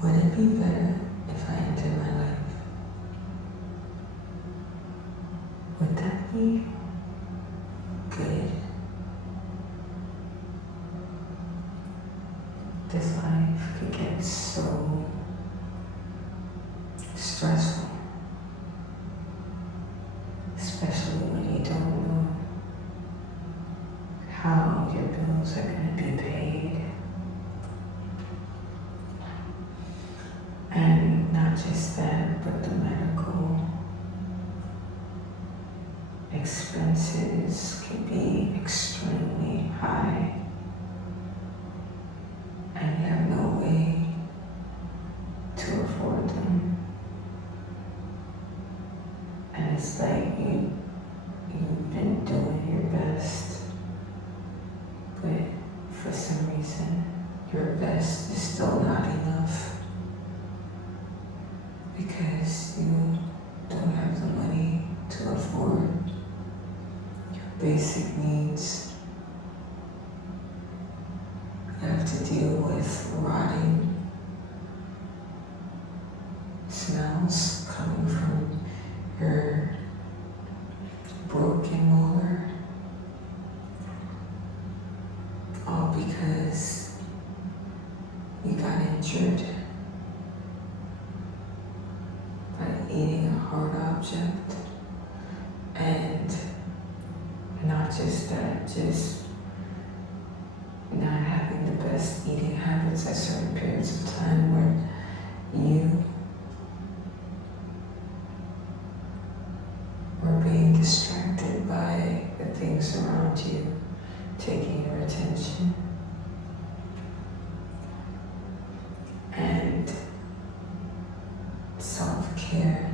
Would it be better if I ended my life? Would that be good? This life could get so stressful, especially when you don't know how your bills are going to be paid. And not just that, but the medical expenses can be extremely high, and you have no way to afford them. And it's like you've been doing your best, but for some reason, your best is still not enough because you don't have the money to afford your basic needs. You have to deal with rotting smells coming from your broken molar, all because you got injured by eating a hard object. And not just that, just not having the best eating habits at certain periods of time where you were being distracted by the things around you, taking your attention. And self-care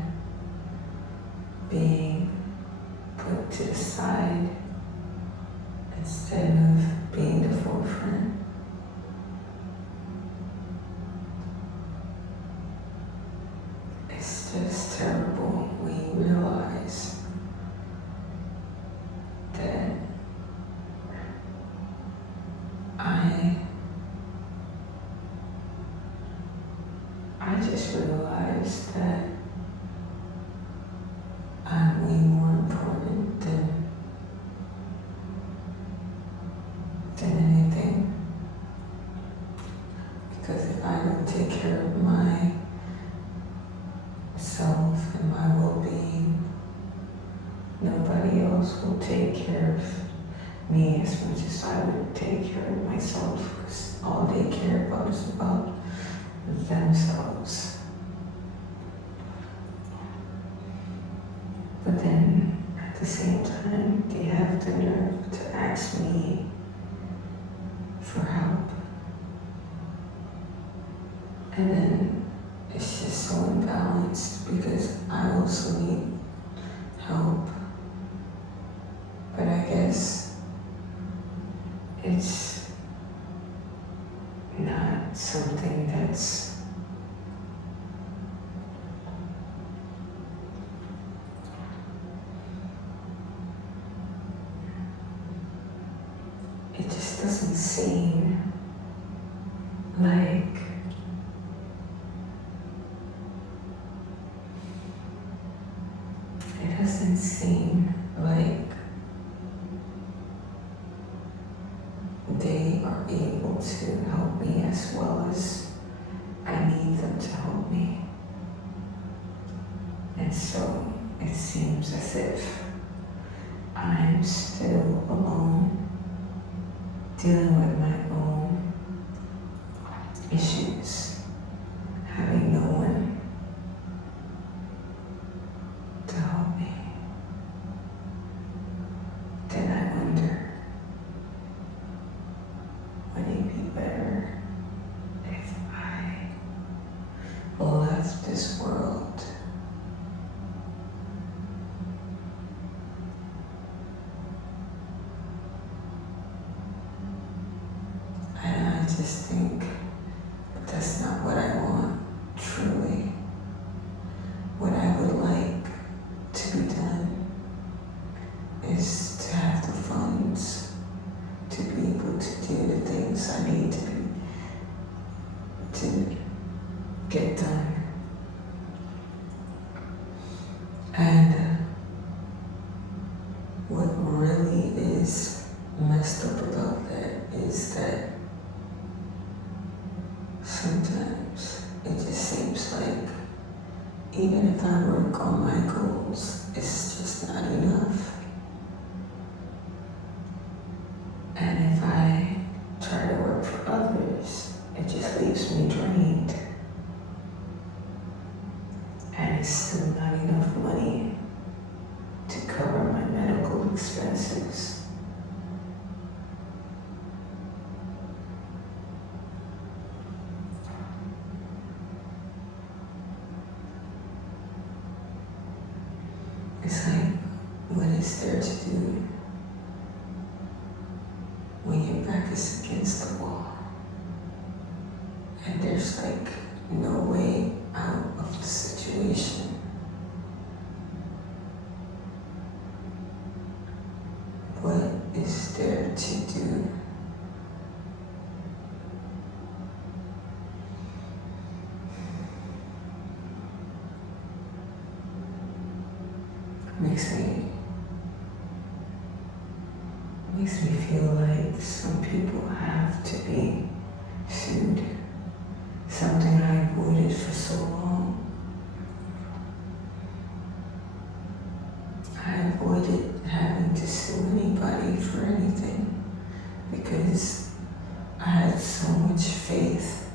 being put to the side instead of being the forefront. It's just terrible when you realize that I just realized that I'm way more important than anything. Because if I don't take care of myself and my well-being, nobody else will take care of me as much as I would take care of myself, because all they care about is about themselves. But then at the same time, they have the nerve to ask me for help. And then it's just so imbalanced because I also need help. But I guess it's not something that's it just doesn't seem like they are able to help me as well as I need them to help me. And so it seems as if I'm still alone, dealing with my own issues, having no one to help me. Then I wonder, would it be better if I left this world? And I just think that's not what I want, truly. What I would like to be done is to have the funds to be able to do the things I need to even if I work on my goals, it's just not enough. And if I try to work for others, it just leaves me drained. And it's still not enough money to cover my medical expenses. It's like, what is there to do when your back is against the wall and there's like no way out of the situation? What is there to do? Makes me feel like some people have to be sued. Something I avoided for so long. I avoided having to sue anybody for anything because I had so much faith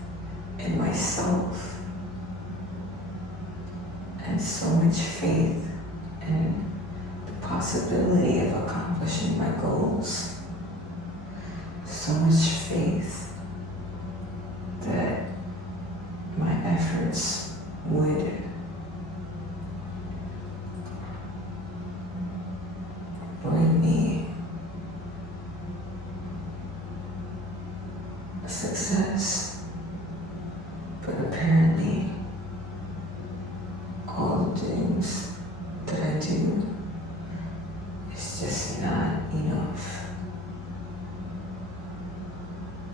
in myself and so much faith in the possibility of accomplishing my goals. So much faith that my efforts would bring me success. But apparently, all the things that I do is just not enough.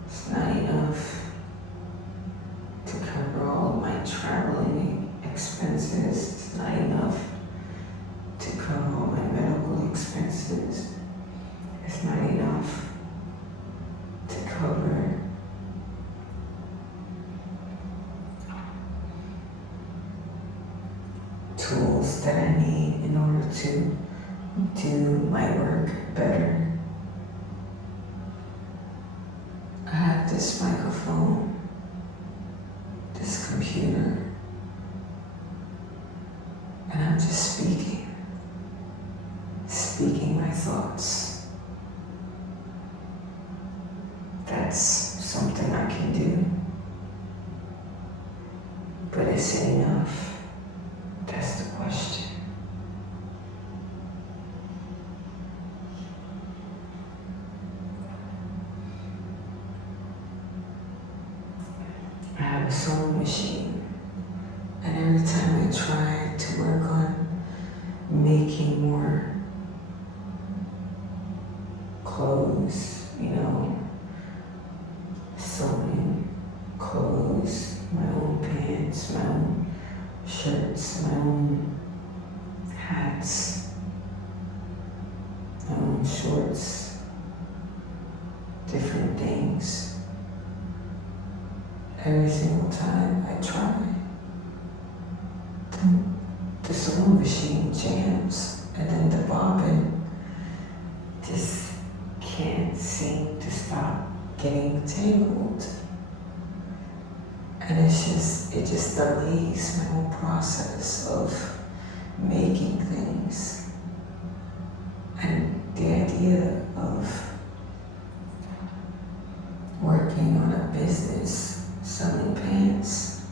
It's not enough to cover all of my traveling expenses. It's not enough to cover all my medical expenses. It's not enough to cover tools that I need in order to do my work better. I have this microphone, this computer, and I'm just speaking my thoughts. That's something I can do, but is it enough? That's the question. I have a sewing machine, and every time I try to work on making more clothes, sewing clothes, my own pants, my own shirts, my own hats, my own shorts, different things. Every single time I try, the sewing machine jams, and then the bobbin just can't seem to stop getting tangled. And it just delays my whole process of making things. And the idea of working on a business, selling pants,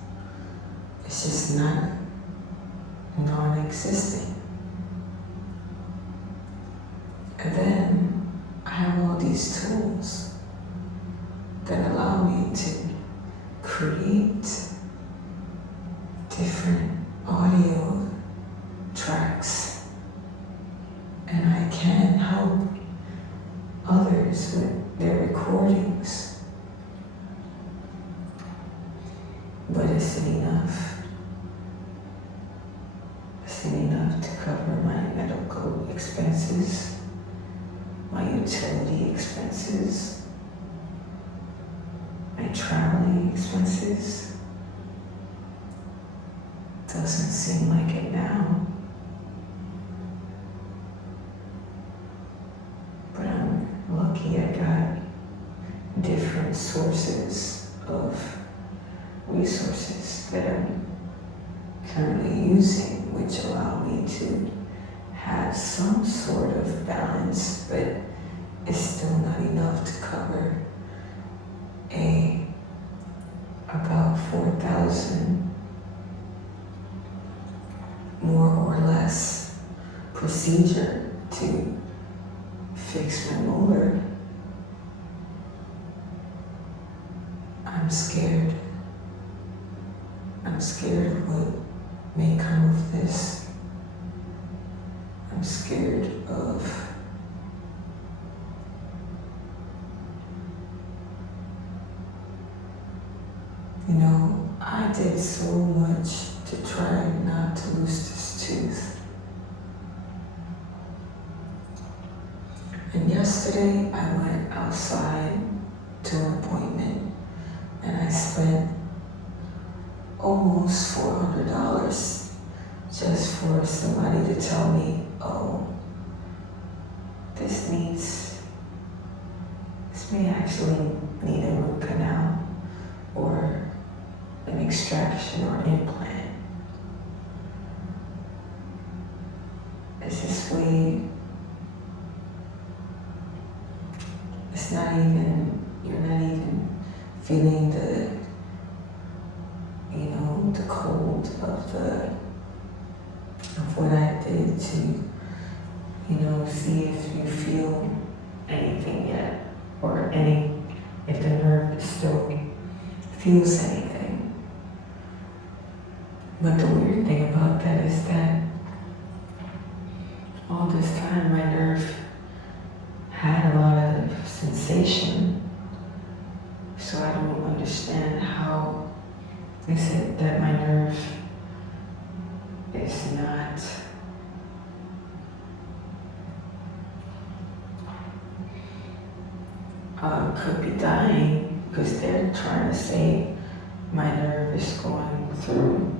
it's just not non-existent. And then I have all these tools that allow me to create different audio tracks, and I can help others with their recordings. But is it enough? Is it enough to cover my medical expenses, my utility expenses, my traveling expenses? Doesn't seem like it now. But I'm lucky I got different sources of resources that I'm currently using, which allow me to have some sort of balance, but it's still not enough to cover about 4,000 more or less procedure to fix my molar. I'm scared. I'm scared of what may come of this. I'm scared of I did so much to try not to lose this tooth. And yesterday I went outside to an appointment and I spent almost $400 just for somebody to tell me, oh, this may actually need a root canal or an extraction or implant. It's just you're not even feeling the cold of what I did to, see if you feel anything yet, or if the nerve still feels anything. But the weird thing about that is that all this time my nerve had a lot of sensation, so I don't understand how is it that my nerve is not could be dying, because they're trying to say my nerve is going through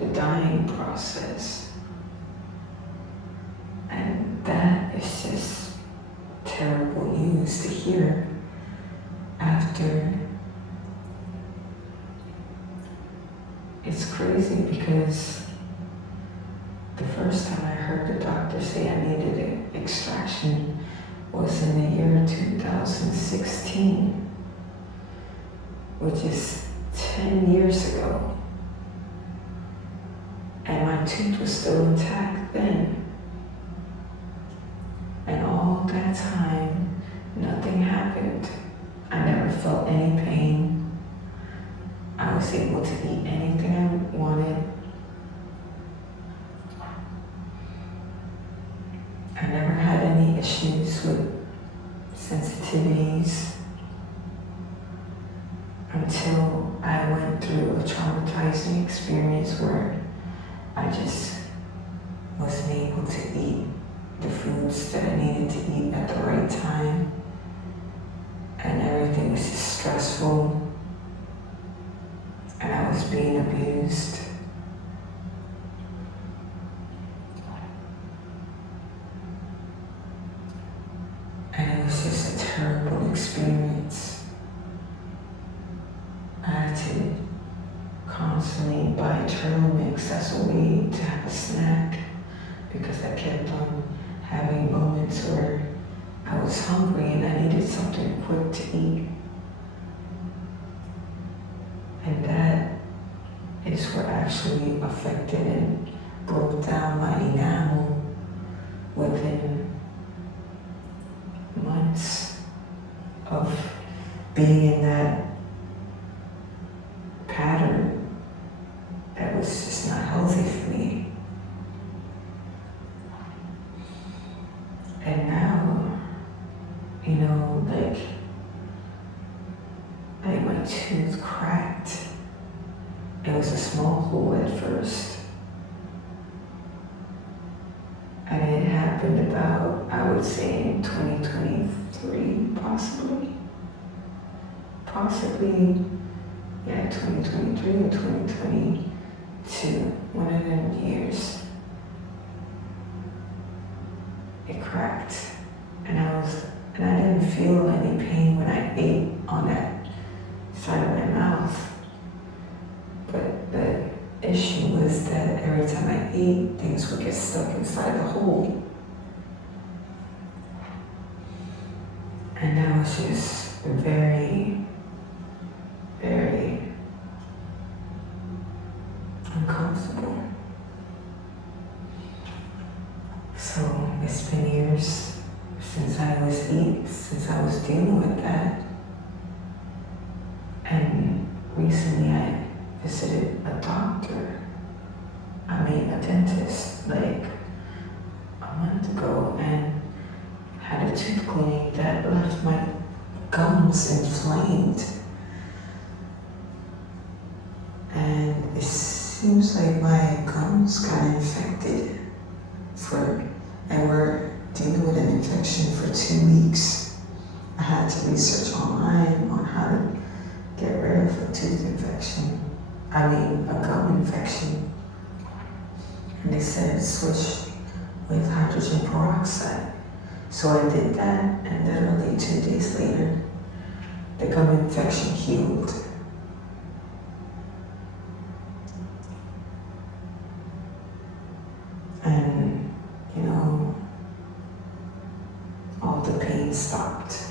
the dying process. And that is just terrible news to hear after. It's crazy because the first time I heard the doctor say I needed an extraction was in the year 2016, which is 10 years ago. And my tooth was still intact then. And all that time, nothing happened. I never felt any pain. I was able to eat anything I wanted. I never had any issues with sensitivities until I went through a traumatizing experience where I just wasn't able to eat the foods that I needed to eat at the right time, and everything was just stressful, and I was being abused. And it was just a terrible experience. I had to constantly buy trail mix as a way to have a snack, because I kept on having moments where I was hungry and I needed something quick to eat. And that is what actually affected and broke down my enamel within months of being in that pattern that was just not healthy for me. And now, like my tooth cracked. It was a small hole at first. And it happened about, I would say, in 2023, possibly, 2023 or 2022. to one of them years, it cracked, and I didn't feel any pain when I ate on that side of my mouth. But the issue was that every time I ate, things would get stuck inside the hole. And that was just very, very uncomfortable. So it's been years since I was dealing with that. And recently I visited a dentist, like a month ago, and had a tooth cleaning that left my gums inflamed. And it seems like my gums got infected and we're dealing with an infection for 2 weeks. I had to research online on how to get rid of a gum infection. And they said switch with hydrogen peroxide. So I did that, and literally 2 days later, the gum infection healed. And, all the pain stopped.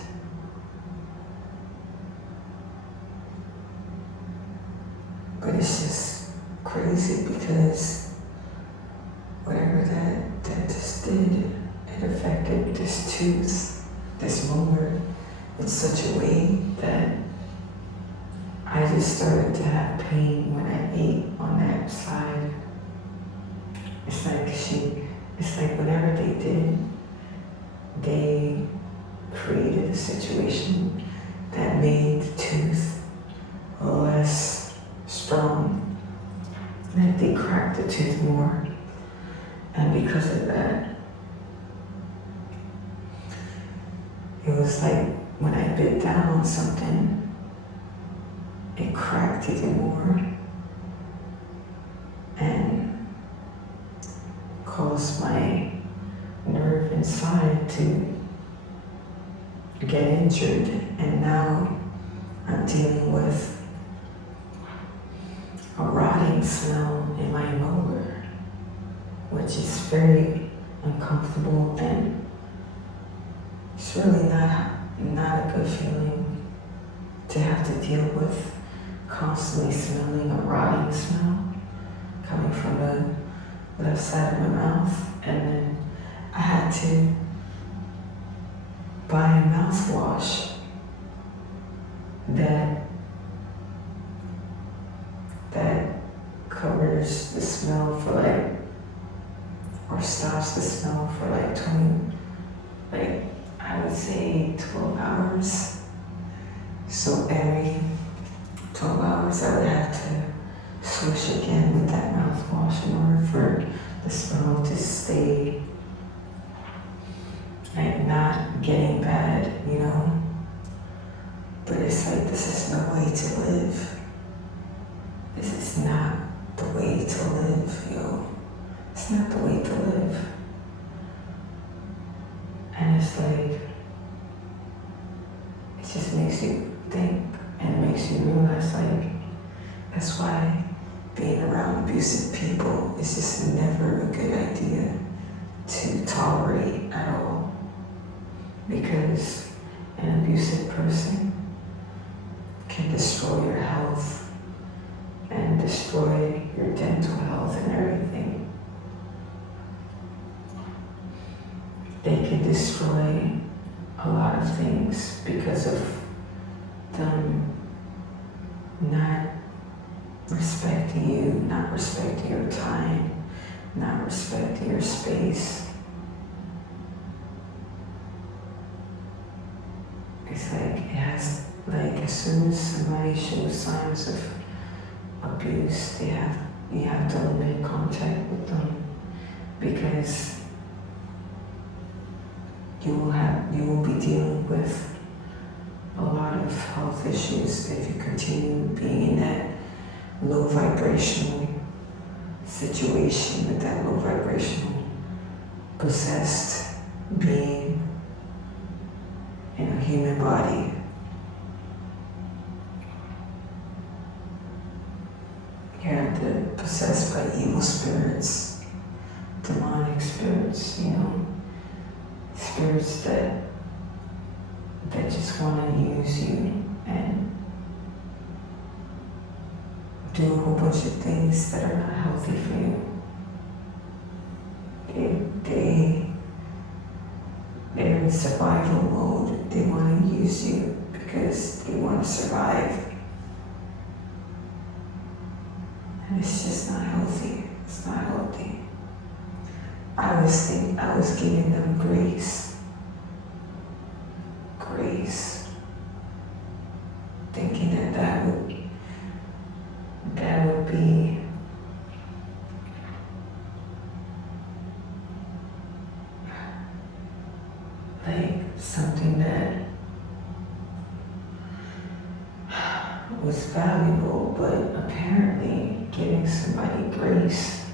But it's just crazy because whatever that dentist did, it affected this tooth, this molar, in such a way that I just started to have pain when I ate on that side. It's like whatever they did, they created a situation that made the tooth less strong, and they cracked the tooth more. And because of that, it was like when I bit down on something, it cracked even more and caused my nerve inside to get injured. And now I'm dealing with a rotting smell in my molar, which is very uncomfortable, and it's really not a good feeling to have to deal with constantly smelling a rotting smell coming from the left side of my mouth. And then I had to buy a mouthwash that covers the smell for or stops the smell for 20, I would say 12 hours. So every 12 hours I would have to swish again with that mouthwash in order for the smell to stay not getting bad, But it's like, this is no way to live. This is not the way to live, yo. It's not the way to live. And it's like, it just makes you think and makes you realize, that's why being around abusive people is just never a good idea to tolerate at all. Because an abusive person can destroy your health and destroy your dental health and everything. They can destroy a lot of things because of them not respecting you, not respecting your time, not respecting your space. It's as soon as somebody shows signs of abuse, you have to limit contact with them, because you will be dealing with a lot of health issues if you continue being in that low vibrational situation with that low vibrational possessed being in a human body. You're possessed by evil spirits, demonic spirits, spirits that just want to use you and do a whole bunch of things that are not healthy for you. They're in survival mode. They want to use you because they want to survive. And it's just not healthy. It's not healthy. I was giving them grace. Grace. Thinking that would be like something that was valuable, but apparently giving somebody grace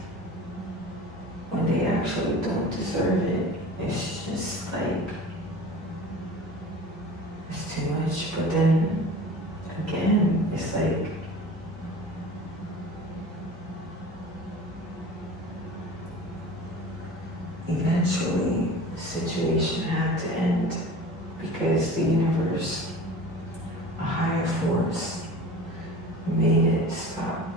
when they actually don't deserve it, it's just like, it's too much. But then again, it's like, eventually the situation had to end because the universe, a higher force, made it stop.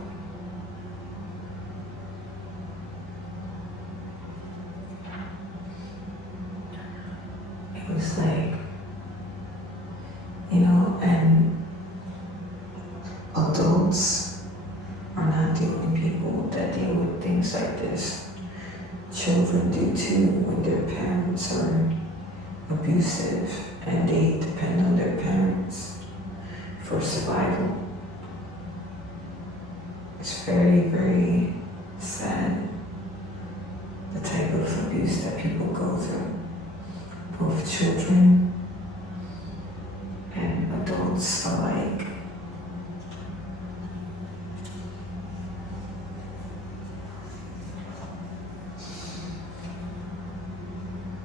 It was like, and adults are not the only people that deal with things like this. Children do too when their parents are abusive and they depend on their parents for survival. It's very, very sad, the type of abuse that people go through, both children and adults alike.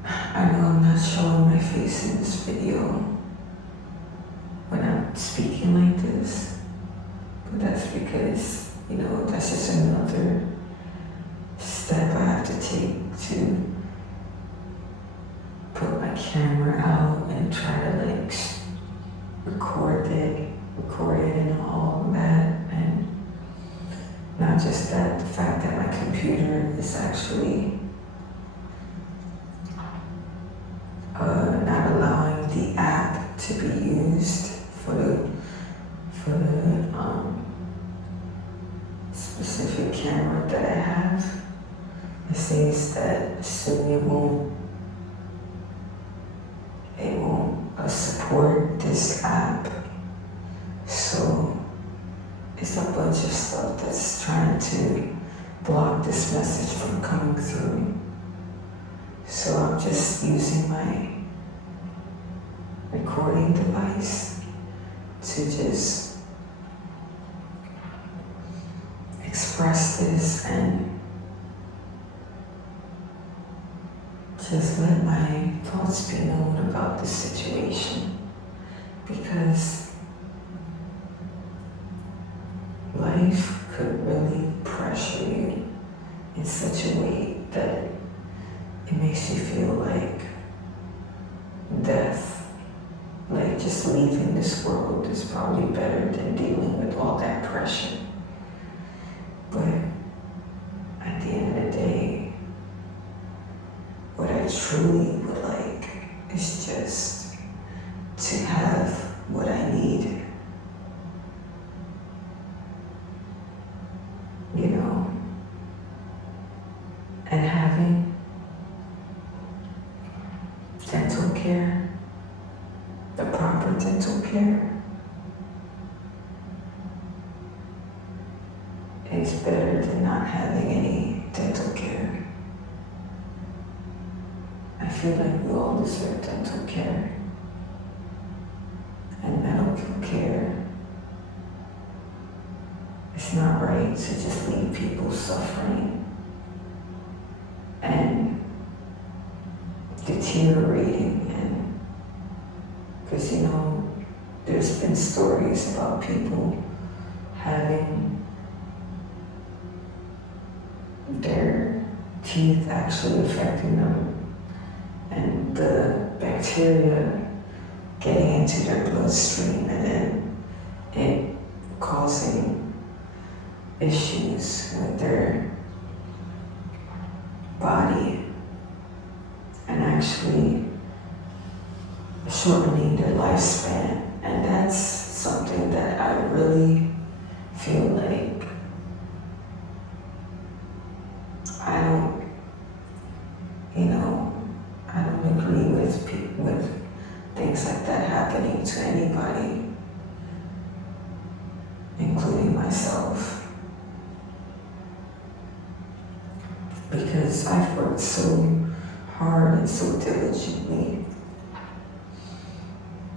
I know I'm not showing my face in this video when I'm speaking like this, but that's because, that's just another step I have to take to put my camera out and try to record it and all of that. And not just that, the fact that my computer is actually not allowing the app to be used for the specific camera that I have. It says that soon it won't support this app. So it's a bunch of stuff that's trying to block this message from coming through. So I'm just using my recording device to just express this and just let my thoughts be known about the situation, because life could really pressure you in such a way that it makes you feel like death, like just leaving this world is probably better than dealing with all that pressure. But at the end of the day, what I truly would like is just to have what I need, and having dental care, the proper dental care, is better than not having any dental care. I feel like we all deserve dental care and medical care. It's it's not right to just leave people suffering and deteriorating. And because, there's been stories about people having their teeth actually affecting them, and the bacteria getting into their bloodstream, and then it causing issues with their body and actually shortening their lifespan. And that's something that I really feel like I don't agree with things like that happening to anybody, including myself, because I've worked so hard and so diligently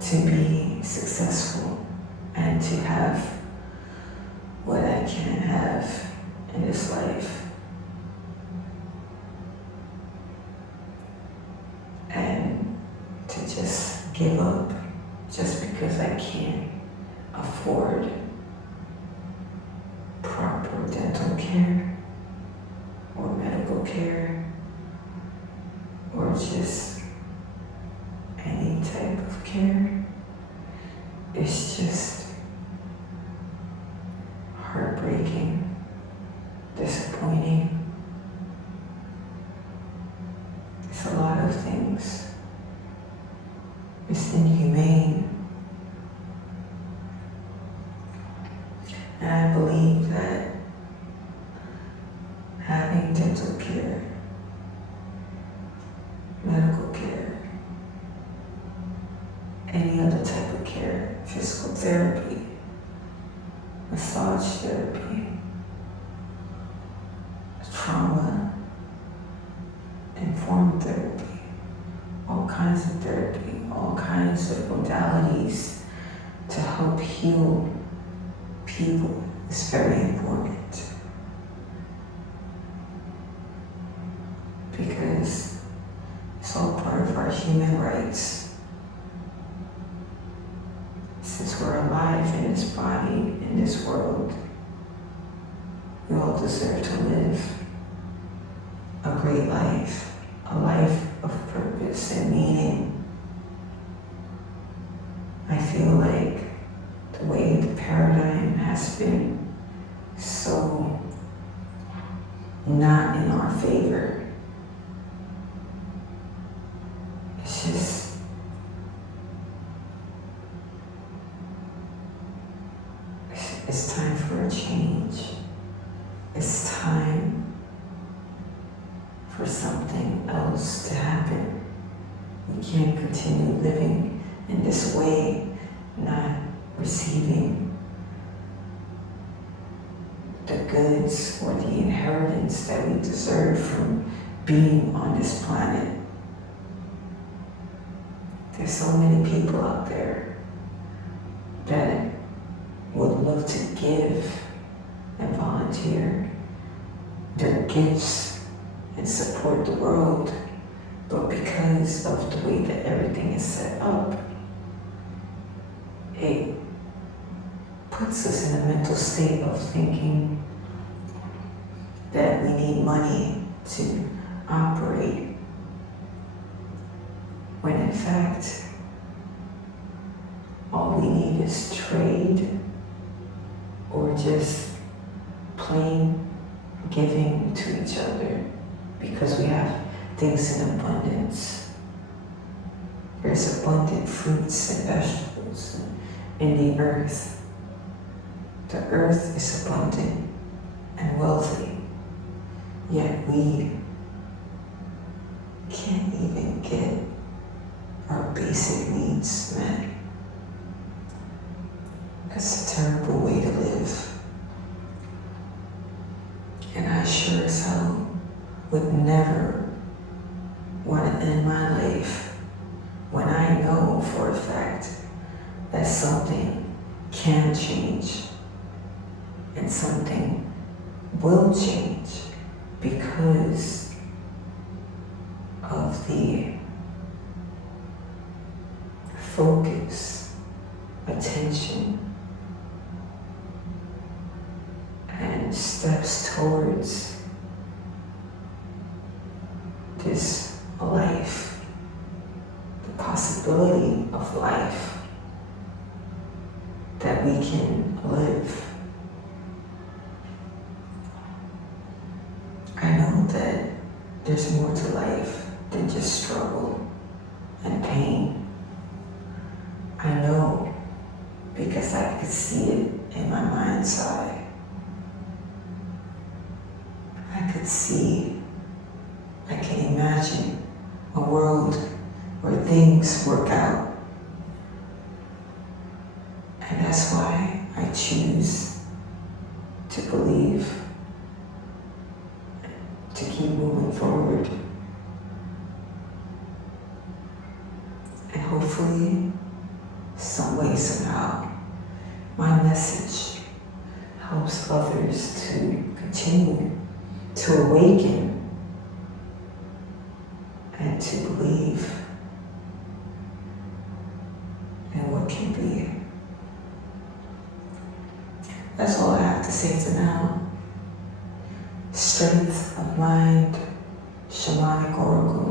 to be successful and to have what I can have in this life. And to just give up just because I can't afford proper dental care or medical care or just any type of care, it's just heartbreaking, disappointing. It's a lot of things. It's inhumane. And I believe that having dental care, medical care, any other type of care, physical therapy, massage therapy, trauma, informed therapy, all kinds of therapy, all kinds of modalities to help heal people is very important, because it's all part of our human rights. Since we're alive in this body, in this world, we all deserve to live a great life, a life of purpose and meaning. I feel like the way the paradigm has been so not in our favor, it's time for a change. It's time for something else to happen. We can't continue living in this way, not receiving the goods or the inheritance that we deserve from being on this planet. There's so many people out there that would love to give and volunteer their gifts and support the world, but because of the way that everything is set up, it puts us in a mental state of thinking that we need money to operate, when in fact, all we need is trade or just plain giving to each other because we have things in abundance. There's abundant fruits and vegetables in the earth. The earth is abundant and wealthy, yet we can't even get our basic needs met. That's a terrible way to live. And I sure as hell would never want to end my life when I know for a fact that something can change and something will change because of the focus, attention, and steps towards this life, the possibility of life that we can live. I know that there's more to life than just struggle and pain. I know because I could see it in my mind's eye. I could see, I can imagine a world where things work out. And that's why I choose to believe, to keep moving forward. And hopefully, some way, somehow, my message helps others to continue to awaken and to believe in what can be. That's all I have to say for now. Strength of mind, shamanic oracle.